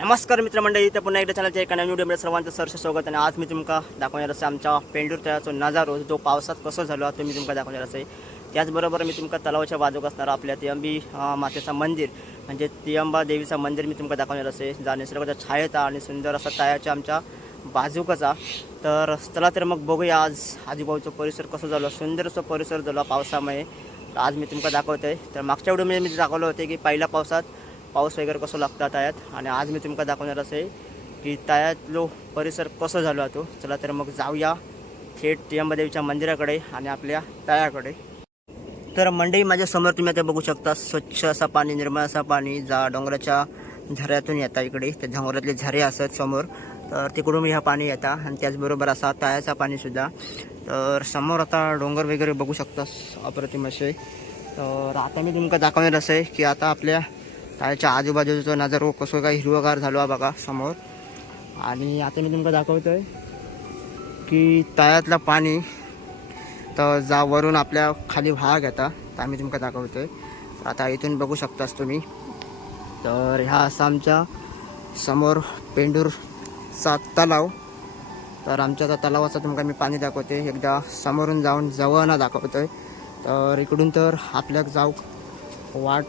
नमस्कार मित्रमंडळी इथे पुन्हा एकदा चॅनलच्या एका नवीन व्हिडिओमध्ये सर्वांचं सरसे स्वागत आणि आज मी तुमका दाखवणार असे आमच्या पेंडूर तळ्याचा नजारो जो पावसात कसं झालो तो मी तुमका दाखवणार असे. त्याचबरोबर मी तुमका तलावाच्या बाजूक असणारा आपल्या तियंबी मातेचं मंदिर म्हणजे तियंबा देवीचं मंदिर मी तुमका दाखवणार असे. जा निसर्गाच्या छायेचा आणि सुंदर असा तळ्याच्या आमच्या बाजूकचा तर चला तर मग बघूया आज आजूबाजूचा परिसर कसं झालो सुंदर असा परिसर झाला पावसामुळे. आज मी तुमका दाखवतोय. तर मागच्या व्हिडिओमध्ये मी दाखवलं होते की पहिल्या पावसात पाऊस वगैरे कसं लागतात तळ्यात आणि आज मी तुमका दाखवणार असे की तळ्यातलो परिसर कसं झालो तो. चला तर मग जाऊया थेट तियंबादेवीच्या मंदिराकडे आणि आपल्या तळ्याकडे तर मंडई माझ्यासमोर तुम्ही आता बघू शकता स्वच्छ असा पाणी निर्मळ असा पाणी जा डोंगराच्या झऱ्यातून येता इकडे. त्या डोंगरातले झरे असत समोर. तर तिकडून ह्या पाणी येता आणि त्याचबरोबर असा तळ्याचा पाणीसुद्धा तर समोर आता डोंगर वगैरे बघू शकता अप्रतिम असे. तर आता मी तुमका दाखवणार असं आहे की आता आपल्या तळ्याच्या आजूबाजूचा नजारो कसं काय हिरवगार झालो हा बघा समोर. आणि आता मी तुमका आहे की तळ्यातलं पाणी तर जा वरून आपल्या खाली भाग येता तर आम्ही तुमका दाखवतो आहे आता इथून बघू शकतास तुम्ही. तर ह्या असा आमच्यासमोर पेंडूरचा तलाव. तर आमच्या त्या तलावाचा तुमका मी पाणी दाखवते एकदा समोरून जाऊन जवळ आहे तर इकडून तर आपल्याक जाऊ वाट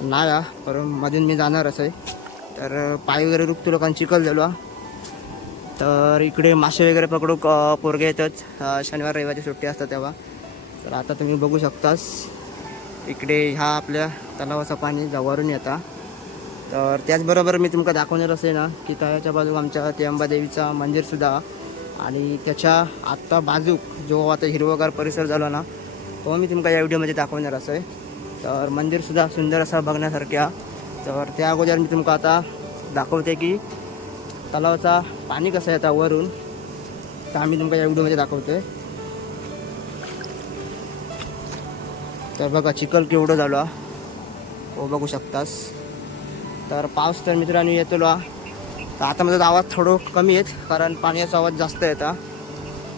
नाही हा, पर मधून मी जाणार आहे. तर पाय वगैरे रुकतो लोकांनी चिखल झालो तर इकडे मासे वगैरे पकडू क- पोरगे येतच शनिवार रविवारची सुट्टी असतात तेव्हा. तर आता तुम्ही बघू शकतास. इकडे ह्या आपल्या तलावाचं पाणी जवळून येता. तर त्याचबरोबर मी तुमका दाखवणार असे ना की तळ्याच्या बाजूक आमच्या ते अंबादेवीचा मंदिरसुद्धा आणि त्याच्या आत्ता बाजूक जो आता हिरवगार परिसर झाला ना तो मी तुमका या व्हिडिओमध्ये दाखवणार असं आहे. तर मंदिरसुद्धा सुंदर असा बघण्यासारख्या. तर त्या अगोदर मी तुमका आता दाखवते की तलावाचा पाणी कसं येतं वरून. तर आम्ही तुमका या व्हिडिओमध्ये दाखवतोय. तर बघा चिखल केवढं झालो. हो बघू शकतास. तर पाऊस तर मित्रांनो येतो तर आता माझा आवाज थोडं कमी आहेत कारण पाण्याचा आवाज जास्त येता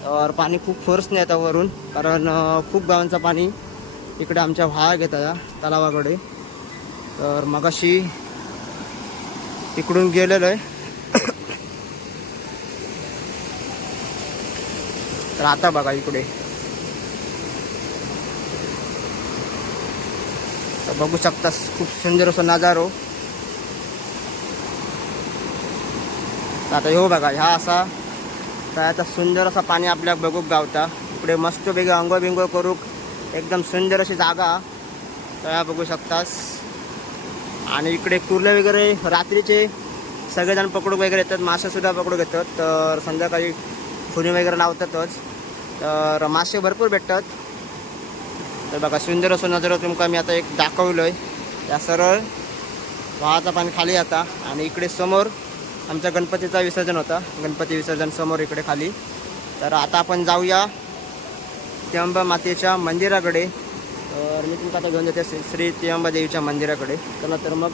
तर पाणी खूप फोर्सने येतं वरून कारण खूप गावांचं पाणी इकडे आमच्या भाग येतं तलावाकडे. तर मगाशी इकडून गेलेलो आहे. तर आता बघा इकडे. तर बघू शकतास खूप सुंदर असं नजारो. आता हो बघा ह्या असा तर याचा सुंदर असा पाणी आपल्याक बघूक गावता. इकडे मस्त वेगळं अंघोळ बिंगोळ करूक एकदम सुंदर अशी जागा. तळ्या बघू शकतास. आणि इकडे कुर्ले वगैरे रात्रीचे सगळेजण पकडू वगैरे येतात. मासेसुद्धा पकडू येतात तर संध्याकाळी खुनी वगैरे लावतातच. तर मासे भरपूर भेटतात. तर बघा सुंदर असं नजर तुमका मी आता एक दाखवलं आहे त्या सरळ वाहाचा पाणी खाली आता. आणि इकडे समोर आमच्या गणपतीचा विसर्जन होता. गणपती विसर्जन समोर इकडे खाली. तर आता आपण जाऊया. त्यंबा मातेच्या मंदिराकडे. तर मी तुमका आता घेऊन जाते श्री- श्री देवीच्या मंदिराकडे. चला तर मग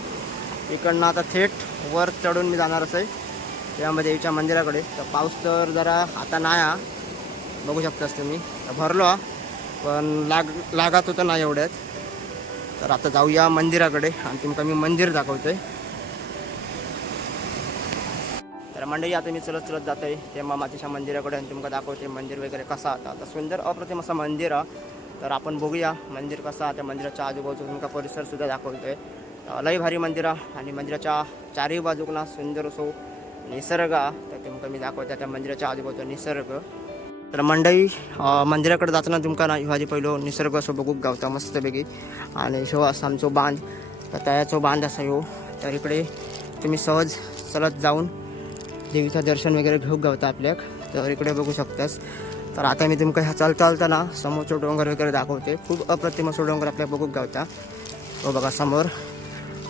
इकडनं आता थेट वर चढून मी जाणार आहे त्यंबा देवीच्या मंदिराकडे. तर पाऊस तर जरा आता नाही हा. बघू शकतास तुम्ही. तर भरलो हा. पण लाग लागत होतं ना एवढ्यात. तर आता जाऊया मंदिराकडे. आणि तुमका मी मंदिर दाखवतो आहे मंडळी आता मी चलत चलत जातोय. ते मातीच्या मंदिराकडे आणि तुमका दाखवते मंदिर वगैरे कसा आता तर सुंदर अप्रतिम असं मंदिर आहे. तर आपण बघूया मंदिर कसं आहे. त्या मंदिराच्या आजूबाजू तुमका परिसरसुद्धा दाखवतो दाखवतोय. तर लय भारी मंदिर आहे आणि मंदिराच्या चारही बाजूकना सुंदर असो निसर्ग तर तुमका मी दाखवते त्या मंदिराच्या आजूबाजूचा निसर्ग. तर मंडई मंदिराकडे जाताना तुमका ना हिवाजी पहिलो निसर्ग असो बघूक गावता मस्तपैकी. आणि ह्यो असा आमचो बांध. तर तयाचो बांध असा ह्यो हो. तर इकडे तुम्ही सहज चलत जाऊन देवीचं दर्शन वगैरे घेऊ गावता आपल्याक तर इकडे बघू शकतास. तर आता मी तुमका ह्या चालता चालताना समोरचं डोंगर वगैरे दाखवते. खूप अप्रतिम असं डोंगर आपल्या बघूक गावता. तो बघा समोर.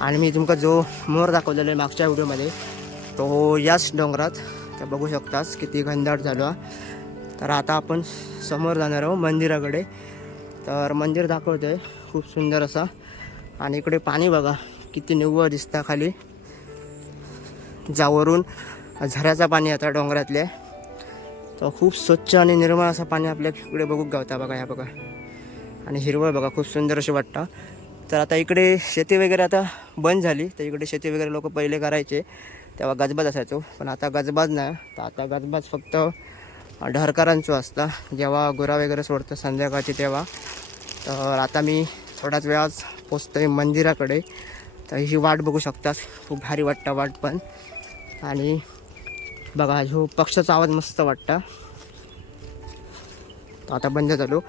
आणि मी तुमका जो मोर दाखवलेला आहे मागच्या व्हिडिओमध्ये तो याच डोंगरात. तर बघू शकतास किती घनदाट झालो तर आता आपण समोर जाणार आहोत मंदिराकडे. तर मंदिर दाखवतोय. खूप सुंदर असा. आणि इकडे पाणी बघा. किती निव्वळ दिसता खाली. जावरून झऱ्याचा पाणी आता डोंगरातले तर खूप स्वच्छ आणि निर्मळ असं पाणी आपल्या इकडे बघूक गावता बघा ह्या बघा. आणि हिरवळ बघा खूप सुंदर असे वाटतं. तर आता इकडे शेती वगैरे आता बंद झाली. तर इकडे शेती वगैरे लोक पहिले करायचे तेव्हा गजबाज असायचो. पण आता गजबाज नाही. तर आता गजबाज फक्त ढरकरांचो असता. जेव्हा गुरा वगैरे सोडतं संध्याकाळची तेव्हा. तर आता मी थोड्याच वेळात पोचतो आहे मंदिराकडे. तर ही वाट बघू शकतात. खूप भारी वाटतं वाट पण. आणि बघा ह्यो पक्षाचा आवाज मस्त वाटता. आता बंद झालो.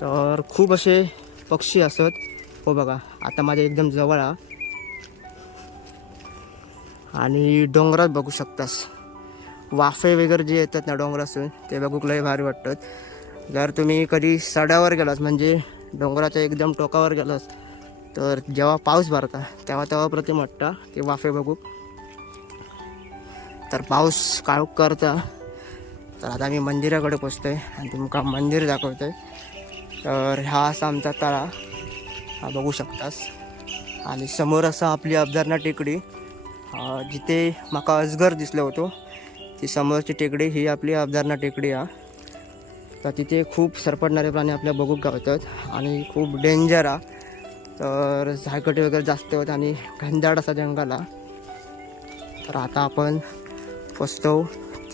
तर खूप असे पक्षी असत. हो बघा आता माझ्या एकदम जवळ हा. आणि डोंगरात बघू शकतास. वाफे वगैरे जे येतात ना डोंगरातून ते बघूक लय भारी वाटतात. जर तुम्ही कधी सड्यावर गेलात म्हणजे डोंगराच्या एकदम टोकावर गेलास तर जेव्हा पाऊस भरता तेव्हा तेव्हा प्रतिम वाटता ते वाफे बघूक. तर पाऊस काळोख करता? तर आता मी मंदिराकडे पोचतोय आणि तुमका मंदिर दाखवतो आहे तर हा असा आमचा तळा. हा बघू शकतास. आणि समोर असा आपली अबदारणा टेकडी. जिथे माका अजगर दिसलो होतो ती समोरची टेकडी ही आपली अबदारणा टेकडी हा. तर तिथे खूप सरपडणारे प्राणी आपल्या बघूक गावतात आणि खूप डेंजर हा. तर झायकटी वगैरे जास्त होत आणि घनदाट असा जंगल हा. तर आता आपण पोचतो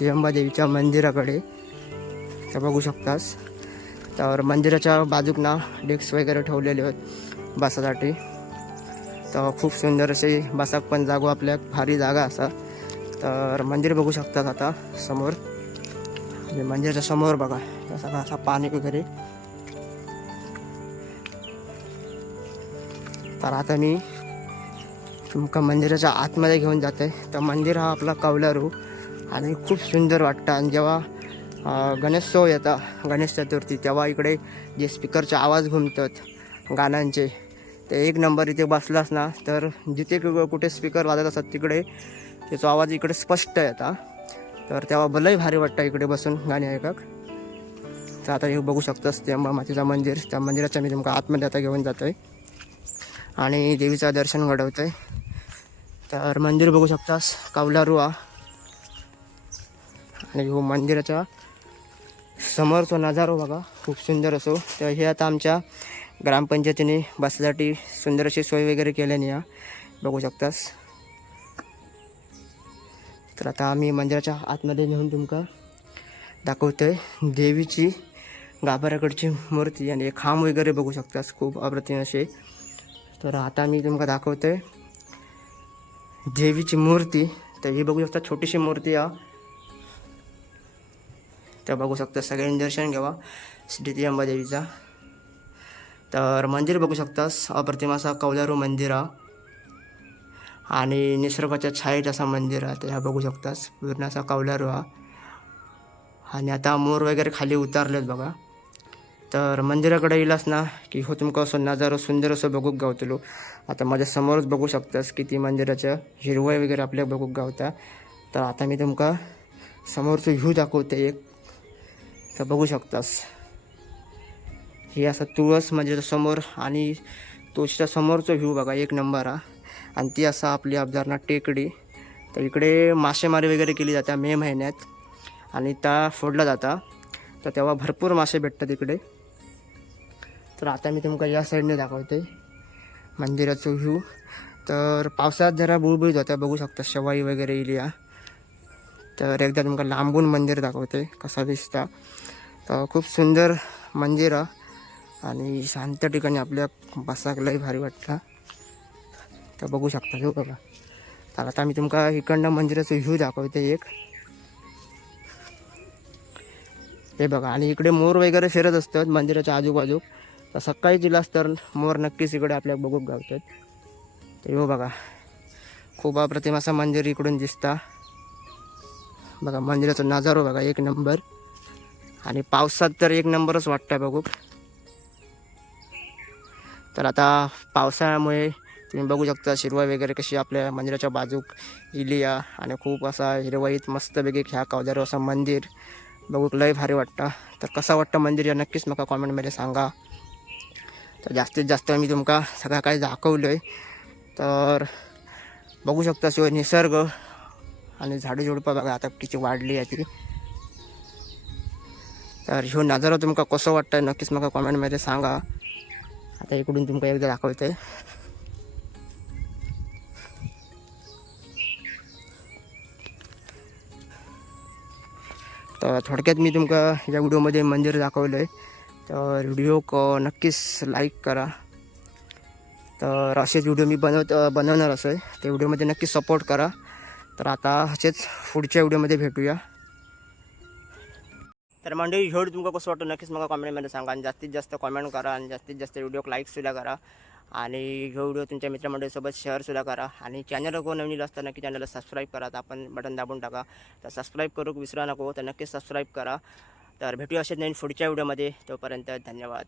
अंबादेवीच्या मंदिराकडे. तर बघू शकतास. तर मंदिराच्या बाजूक ना डेस्क वगैरे ठेवलेले आहेत बसासाठी. तर खूप सुंदर असे बसाक पण जागो आपल्या भारी जागा असा. तर मंदिर बघू शकतात आता समोर. मंदिराच्या समोर बघा हे सगळं असा पाणी वगैरे. तर आता मी तुमका मंदिराच्या आतमध्ये घेऊन जाते. तर मंदिर हा आपला कौलारू आणि खूप सुंदर वाटतं. आणि जेव्हा गणेशोत्सव येता गणेश चतुर्थी तेव्हा इकडे जे स्पीकरचे आवाज घुमतात गाण्यांचे ते एक नंबर इथे बसलास ना तर जिथे कुठे स्पीकर वाजत असतात तिकडे त्याचा आवाज इकडे स्पष्ट येता. तर तेव्हा भलंही भारी वाटतं इकडे बसून गाणी ऐकक तर आता हे बघू शकतोस ते मातीचं मंदिर त्या मंदिराच्या मी तुमका आतमध्ये आता घेऊन जातो आहे आणि देवीचं दर्शन घडवतं आहे तर मंदिर बघू शकतास कौलारू आणि हो मंदिराच्या समोरचा नजारो बघा खूप सुंदर असो. तर हे आता आमच्या ग्रामपंचायतीने बसण्यासाठी सुंदर अशी सोय वगैरे केल्याने या बघू शकतास. तर आता आम्ही मंदिराच्या आतमध्ये नेऊन तुमका दाखवतो आहे देवीची गाभाऱ्याकडची मूर्ती आणि खांब वगैरे बघू शकतास खूप अप्रतिम असे. तर आता मी तुमका दाखवतो आहे देवीची मूर्ती. तर ही बघू शकता छोटीशी मूर्ती हा तर बघू शकता. सगळ्यांनी दर्शन घ्यावा. श्री अंबादेवीचा. तर मंदिर बघू शकतास अप्रतिम असा कौलारू मंदिर आणि निसर्गाच्या छायेत असा मंदिर आहे तर ह्या बघू शकतास पूर्ण असा कौलारू हा. आणि आता मोर वगैरे खाली उतारलेत बघा. तर मंदिराकडे येईलच ना की हो तुमका असं नजारो सुंदर असं बघूक गावतलो. आता माझ्या समोरच बघू शकतास की ती मंदिराच्या हिरवय वगैरे आपल्या बघूक गावता. तर आता मी तुमका समोरचं व्ह्यू दाखवते एक. तर बघू शकतास. हे असं तुळस म्हणजे मंदिराच्या समोर आणि तुळशीच्या समोरचं व्ह्यू बघा एक नंबर हा. आणि ती असा आपली अबदारणा टेकडी. तर इकडे मासेमारी वगैरे केली जाते मे महिन्यात. आणि त्या फोडला जाता. तर तेव्हा भरपूर मासे भेटतात इकडे. तर आता मी तुमका या साईडने दाखवते मंदिराचं व्ह्यू तर पावसात जरा बुळबुळीत होत्या बघू शकता शवाई वगैरे येईल या तर एकदा तुमका लांबून मंदिर दाखवते कसा दिसता. तर खूप सुंदर मंदिर आणि शांत ठिकाणी आपल्या बसाक भारी वाटतं. तर बघू शकता हो बघा तर आता मी तुमका इकडनं मंदिराचं व्ह्यू दाखवते एक. हे बघा आणि इकडे मोर वगैरे फिरत असतात मंदिराच्या आजूबाजू तर सकाळी जिलास तर मोर नक्कीच इकडे आपल्या बघूक गावतात. तर हो बघा खूप अप्रतिम असं मंदिर इकडून दिसता. बघा मंदिराचा नजारो बघा एक नंबर. आणि पावसात तर एक नंबरच वाटतं बघू. तर आता पावसाळ्यामुळे तुम्ही बघू शकता हिरवा वगैरे कशी आपल्या मंदिराच्या बाजूक इली या आणि खूप असा हिरवाईत मस्तपैकी ह्या कावदारो असं मंदिर बघूक लय भारी वाटतं. तर कसं वाटतं मंदिर या नक्कीच मला कॉमेंटमध्ये सांगा. तर जास्तीत जास्त मी तुमका सगळं काही दाखवलं आहे तर बघू शकता शिवाय निसर्ग आणि झाडं झुडपं बघा आता किती वाढली आहे ती. तर ह्यो नजारा तुमका कसं वाटतं नक्कीच मला कॉमेंटमध्ये सांगा. आता इकडून तुमका एकदा दाखवते. तर थोडक्यात मी तुमका या व्हिडिओमध्ये मंदिर दाखवलं आहे तर व्हिडिओ क नक्कीच लाईक करा. तर असेच व्हिडिओ मी बनवत बनवणार असं आहे त्या व्हिडिओमध्ये नक्कीच सपोर्ट करा. तर आता असेच पुढच्या व्हिडिओमध्ये भेटूया. तर मंडळी व्हिडिओ तुमका कसं वाटतं नक्कीच मला कॉमेंटमध्ये सांगा आणि जास्तीत जास्त कॉमेंट करा आणि जास्तीत जास्त व्हिडिओ लाईकसुद्धा करा. आणि ह्यो व्हिडिओ तुमच्या मित्रमंडळीसोबत शेअरसुद्धा करा. आणि चॅनल कोण नवीन असता नक्की चॅनलला सबस्क्राईब करा. तर आपण बटन दाबून टाका. तर सबस्क्राईब करू विसरा नको तर नक्कीच सबस्क्राईब करा. तर भेटूया असेच नवीन पुढच्या व्हिडिओमध्ये तोपर्यंत धन्यवाद.